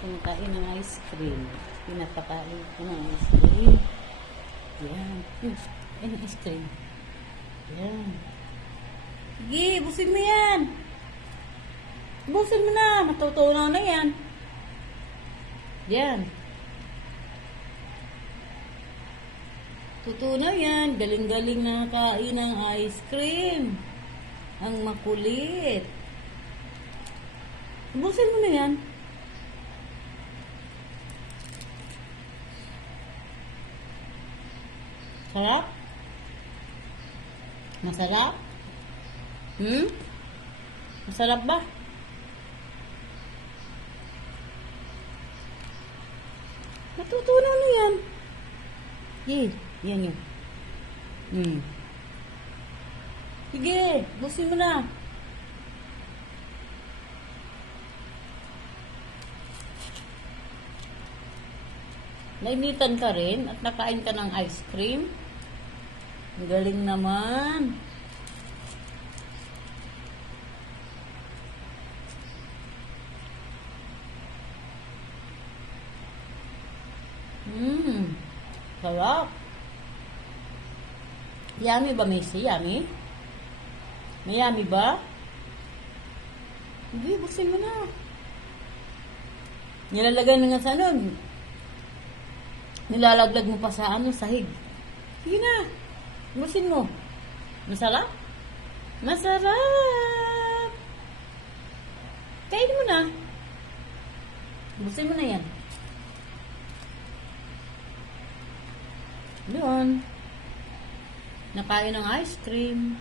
kumakain ng ice cream. Pinapakain ko ng ice cream. Yan. Yan ang ice cream. Yan. Sige, busin mo yan. Busin mo na. Matutunaw na yan. Yan. Tutunaw yan. Galing-galing na kain ng ice cream. Ang makulit. Busin mo na yan. Sarap? Masarap? Masarap ba? Natutunaw na yan. Yan yun. Sige, busin mo na. Nainitan ka rin at nakain ka ng ice cream. Ang galing naman. Sarap. Yummy ba, Macy? Yummy? May yummy ba? Hindi, busin mo na. Nilalagay na nga sa ano. Nilalaglag mo pa sa ano, sahig. Sige na. Busin mo. Masarap? Masarap! Kain mo na. Busin mo na yan. Doon. Nakain ng ice cream.